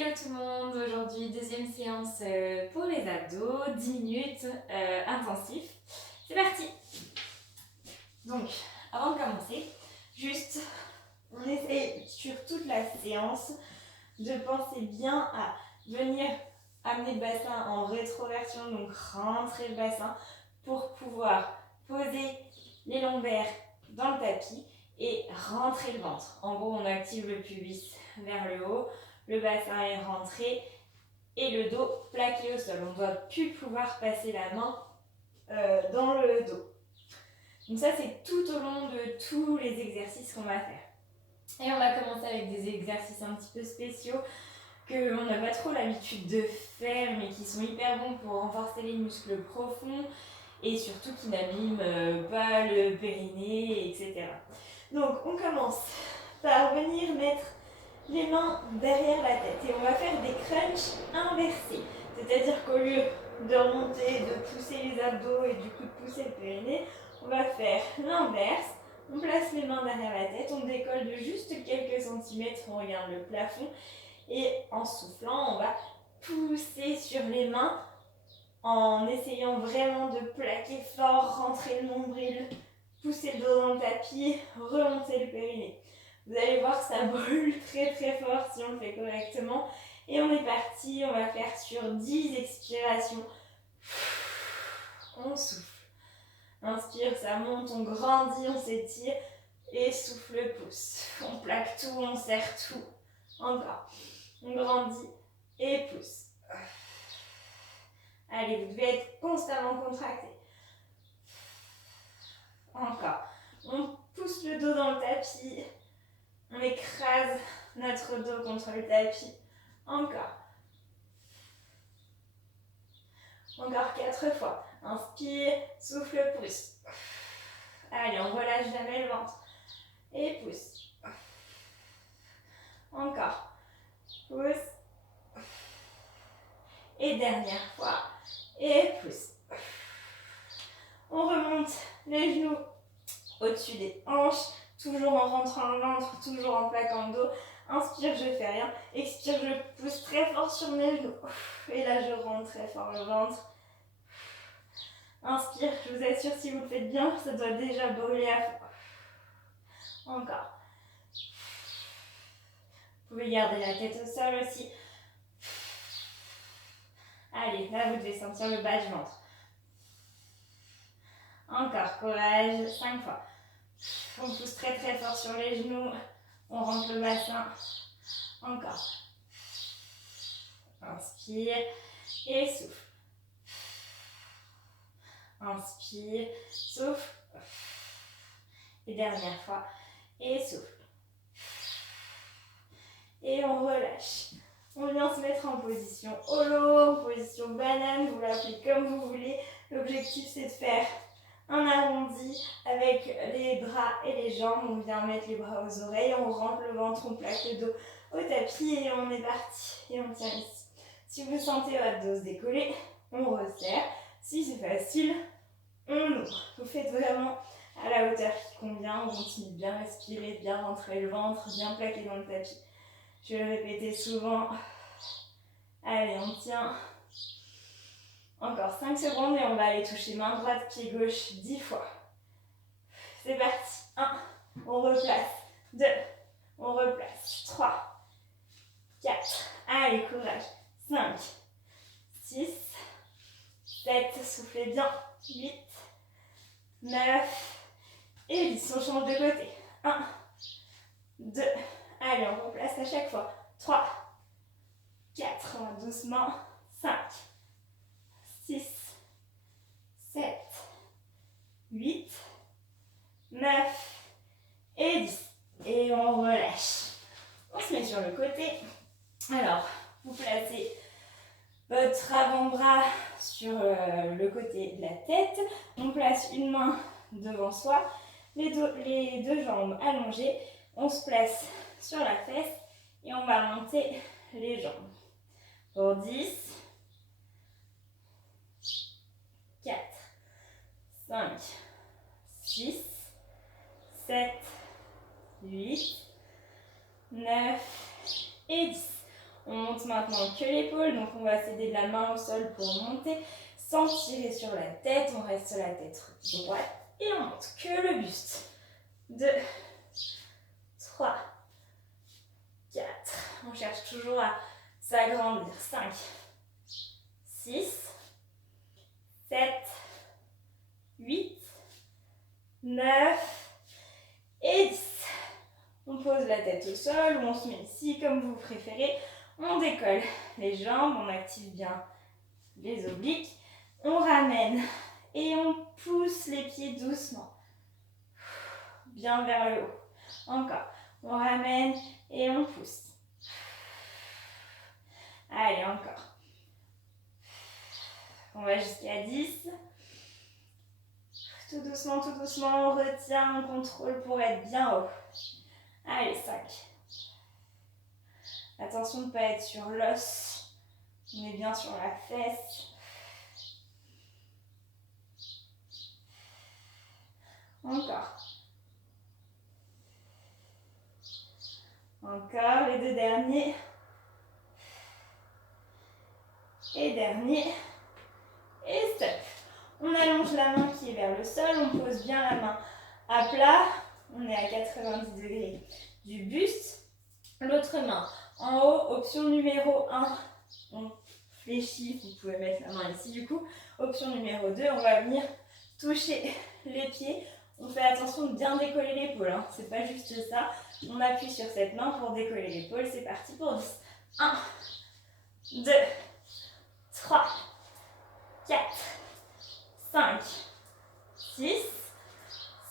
Hello tout le monde, aujourd'hui deuxième séance pour les abdos, 10 minutes intensif. C'est parti. Donc, avant de commencer, juste on essaye sur toute la séance de penser bien à venir amener le bassin en rétroversion, donc rentrer le bassin pour pouvoir poser les lombaires dans le tapis et rentrer le ventre. En gros, on active le pubis vers le haut, le bassin est rentré et le dos plaqué au sol. On ne doit plus pouvoir passer la main dans le dos. Donc ça, c'est tout au long de tous les exercices qu'on va faire. Et on va commencer avec des exercices un petit peu spéciaux qu'on n'a pas trop l'habitude de faire, mais qui sont hyper bons pour renforcer les muscles profonds et surtout qui n'abîment pas le périnée, etc. Donc on commence par venir mettre les mains derrière la tête et on va faire des crunchs inversés. C'est-à-dire qu'au lieu de remonter, de pousser les abdos et du coup de pousser le périnée, on va faire l'inverse. On place les mains derrière la tête, on décolle de juste quelques centimètres, on regarde le plafond et en soufflant, on va pousser sur les mains en essayant vraiment de plaquer fort, rentrer le nombril, pousser le dos dans le tapis, remonter le périnée. Vous allez voir que ça brûle très très fort si on le fait correctement. Et on est parti, on va faire sur 10 expirations. On souffle. Inspire, ça monte, on grandit, on s'étire. Et souffle, pousse. On plaque tout, on serre tout. Encore. On grandit et pousse. Allez, vous devez être constamment contracté. Encore. On pousse le dos dans le tapis. On écrase notre dos contre le tapis. Encore. Encore 4 fois. Inspire, souffle, pousse. Allez, on relâche jamais le ventre. Et pousse. Encore. Pousse. Et dernière fois. Et pousse. On remonte les genoux au-dessus des hanches. Toujours en rentrant le ventre, toujours en plaquant le dos. Inspire, je fais rien. Expire, je pousse très fort sur mes genoux. Et là, je rentre très fort le ventre. Inspire, je vous assure, si vous le faites bien, ça doit déjà brûler à fond. Encore. Vous pouvez garder la tête au sol aussi. Allez, là, vous devez sentir le bas du ventre. Encore, courage, 5 fois. On pousse très très fort sur les genoux. On rentre le bassin. Encore. Inspire et souffle. Inspire, souffle. Et dernière fois. Et souffle. Et on relâche. On vient se mettre en position holo, en position banane, vous l'appelez comme vous voulez. L'objectif, c'est de faire un arrondi avec les bras et les jambes. On vient mettre les bras aux oreilles, on rentre le ventre, on plaque le dos au tapis et on est parti. Et on tient ici. Si vous sentez votre dos se décoller, on resserre. Si c'est facile, on ouvre. Vous faites vraiment à la hauteur qui convient. On continue de bien respirer, bien rentrer le ventre, bien plaquer dans le tapis. Je vais le répéter souvent. Allez, on tient. Encore 5 secondes et on va aller toucher main droite, pied gauche 10 fois. C'est parti. 1, on replace. 2, on replace. 3, 4, allez, courage. 5, 6, 7, soufflez bien. 8, 9 et 10. On change de côté. 1, 2, allez, on replace à chaque fois. 3, 4, on va doucement. 5, 6, 7, 8, 9 et 10. Et on relâche. On se met sur le côté. Alors, vous placez votre avant-bras sur le côté de la tête. On place une main devant soi, les deux jambes allongées. On se place sur la fesse et on va monter les jambes. Pour 10, 4, 5, 6, 7, 8, 9 et 10. On monte maintenant que l'épaule, donc on va céder de la main au sol pour monter, sans tirer sur la tête, on reste la tête droite et on monte que le buste. 2, 3, 4, on cherche toujours à s'agrandir. 5, 6, 7, 8, 9 et 10. On pose la tête au sol ou on se met ici comme vous préférez. On décolle les jambes, on active bien les obliques. On ramène et on pousse les pieds doucement. Bien vers le haut. Encore. On ramène et on pousse. Allez, encore. On va jusqu'à 10. Tout doucement, on retient, on contrôle pour être bien haut. Allez, 5. Attention de ne pas être sur l'os. On est bien sur la fesse. Encore. Encore, les 2 derniers. Et dernier. Et stop. On allonge la main qui est vers le sol. On pose bien la main à plat. On est à 90 degrés du buste. L'autre main en haut. Option numéro 1. On fléchit. Vous pouvez mettre la main ici du coup. Option numéro 2. On va venir toucher les pieds. On fait attention de bien décoller l'épaule. Hein. C'est pas juste ça. On appuie sur cette main pour décoller l'épaule. C'est parti pour 10. 1, 2, 3, 4, 5, 6,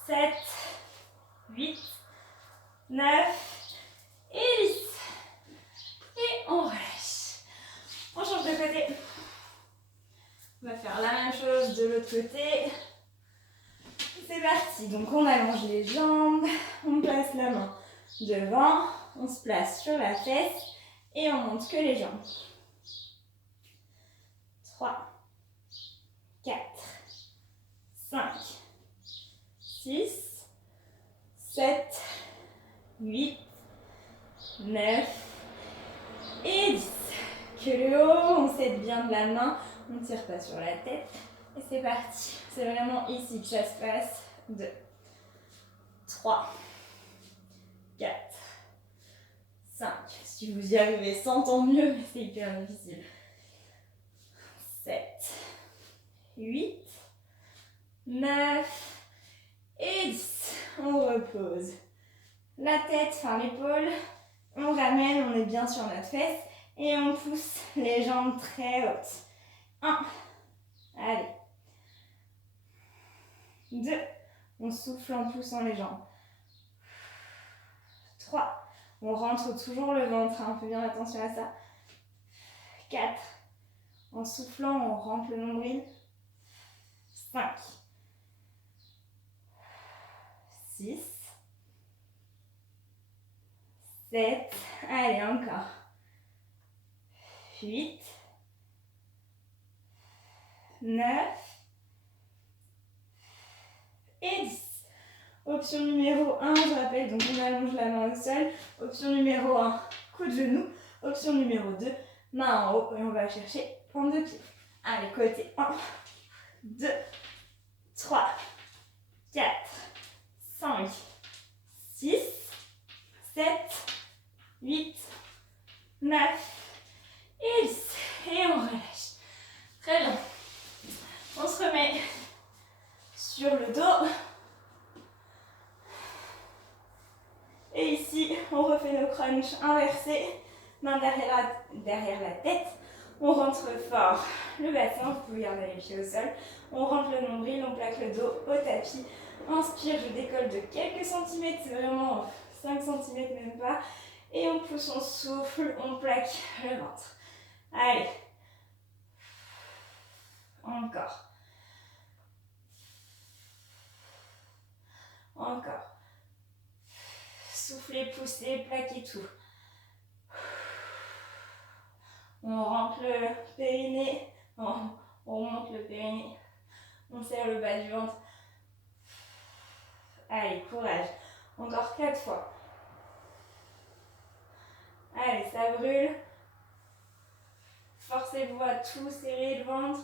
7, 8, 9 et 10. Et on relâche. On change de côté. On va faire la même chose de l'autre côté. C'est parti. Donc on allonge les jambes. On place la main devant. On se place sur la fesse. Et on monte que les jambes. 3, 4, 5, 6, 7, 8, 9 et 10. Que le haut, on s'aide bien de la main, on ne tire pas sur la tête. Et c'est parti. C'est vraiment ici que ça se passe. 2, 3, 4, 5. Si vous y arrivez sans, tant mieux, mais c'est hyper difficile. 7, 8, 9 et 10. On repose la tête, enfin l'épaule. On ramène, on est bien sur notre fesse. Et on pousse les jambes très hautes. 1. Allez. 2. On souffle en poussant les jambes. 3. On rentre toujours le ventre. Hein. On fait bien attention à ça. 4. En soufflant, on rentre le nombril. 5. 6. 7. Allez, encore. 8. 9. Et 10. Option numéro 1, je rappelle, donc on allonge la main au sol. Option numéro 1, coup de genou. Option numéro 2, main en haut. Et on va chercher pointe de pied. Allez, côté 1, 2, 3, 4, 5, 6, 7, 8, 9 et 10. Et on relâche. Très bien. On se remet sur le dos. Et ici, on refait nos crunchs inversés. Main derrière la tête. On rentre fort le bassin. Vous pouvez garder les pieds au sol. On rentre le nombril, on plaque le dos au tapis. Inspire, je décolle de quelques centimètres. C'est vraiment 5 cm même pas. Et on pousse, on souffle, on plaque le ventre. Allez. Encore. Encore. Soufflez, poussez, plaquez tout. On rentre le périnée. On remonte le périnée. On serre le bas du ventre. Allez, courage. Encore 4 fois. Allez, ça brûle. Forcez-vous à tout serrer le ventre.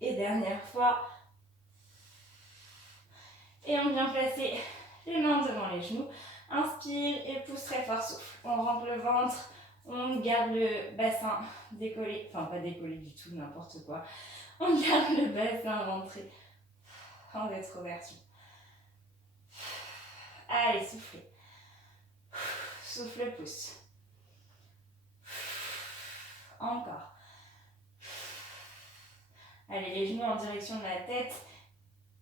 Et dernière fois. Et on vient placer les mains devant les genoux. Inspire et pousse très fort, souffle. On rentre le ventre, on garde le bassin décollé. Enfin, pas décollé du tout, n'importe quoi. On garde le bassin rentré en rétroversion. Allez, soufflez. Souffle, pousse. Encore. Allez, les genoux en direction de la tête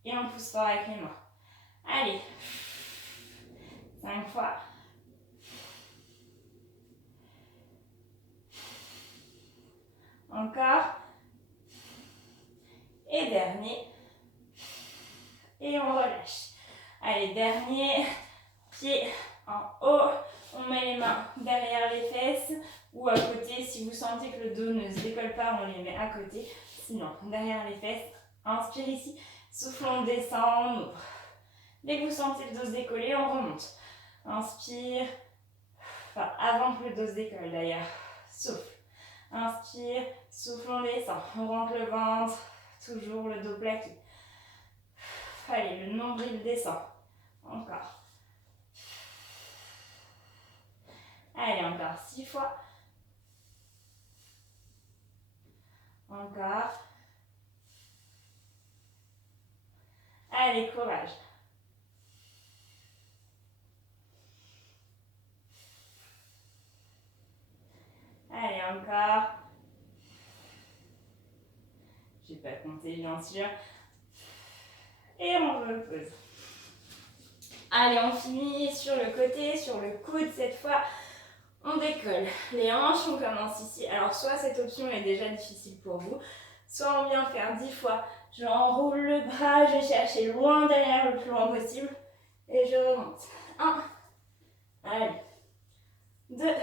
et on pousse fort avec les mains. Allez. 5 fois. Encore. Et dernier. Et on relâche. Allez, dernier. Pied en haut. On met les mains derrière les fesses ou à côté. Si vous sentez que le dos ne se décolle pas, on les met à côté. Sinon, derrière les fesses. Inspire ici. Souffle, on descend, on ouvre. Dès que vous sentez le dos se décoller, on remonte. Inspire. Enfin, avant que le dos se décolle d'ailleurs. Souffle. Inspire. Souffle, on descend. On rentre le ventre. Toujours le dos plaqué. Allez, le nombril descend. Encore. Allez, encore 6 fois. Encore. Allez, courage. Allez, encore. Je vais pas compter, bien sûr. Et on repose. Allez, on finit sur le côté, sur le coude cette fois. On décolle les hanches, on commence ici. Alors, soit cette option est déjà difficile pour vous, soit on vient faire 10 fois. J'enroule le bras, je vais chercher loin derrière le plus loin possible. Et je remonte. 1. Allez. 2.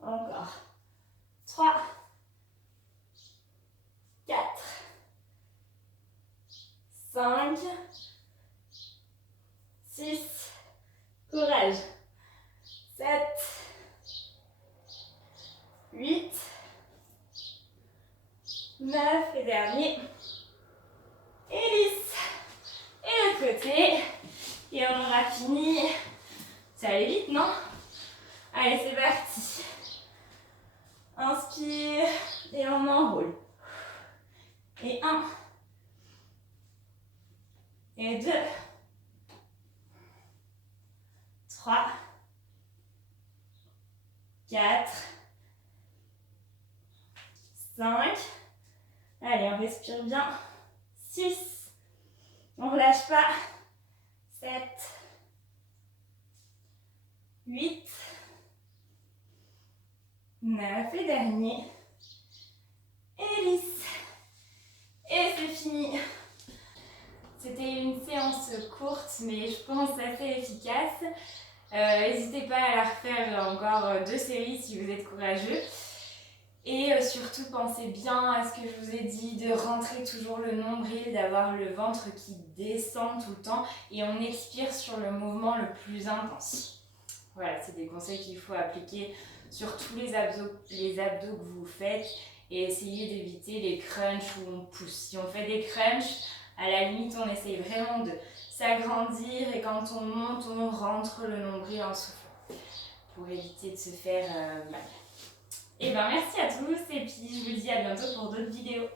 Encore. 3. 4. 5. 6. Courage. 7. 8. 9. Et dernier. Et 10. Et l'autre côté. Et on aura fini. Ça allait vite, non? Allez, c'est parti. Inspire et on enroule. Et 1. Et 2. 3. 4. 5. Allez, on respire bien. 6. On ne relâche pas. 7. 8. 9 et dernier. Et 10. Et c'est fini. C'était une séance courte, mais je pense assez efficace. N'hésitez pas à la refaire encore 2 séries si vous êtes courageux. Et surtout, pensez bien à ce que je vous ai dit, de rentrer toujours le nombril, d'avoir le ventre qui descend tout le temps. Et on expire sur le mouvement le plus intense. Voilà, c'est des conseils qu'il faut appliquer sur tous les abdos que vous faites. Et essayez d'éviter les crunchs où on pousse. Si on fait des crunchs, à la limite, on essaye vraiment de s'agrandir. Et quand on monte, on rentre le nombril en soufflant. Pour éviter de se faire mal. Et ben merci à tous et puis je vous dis à bientôt pour d'autres vidéos.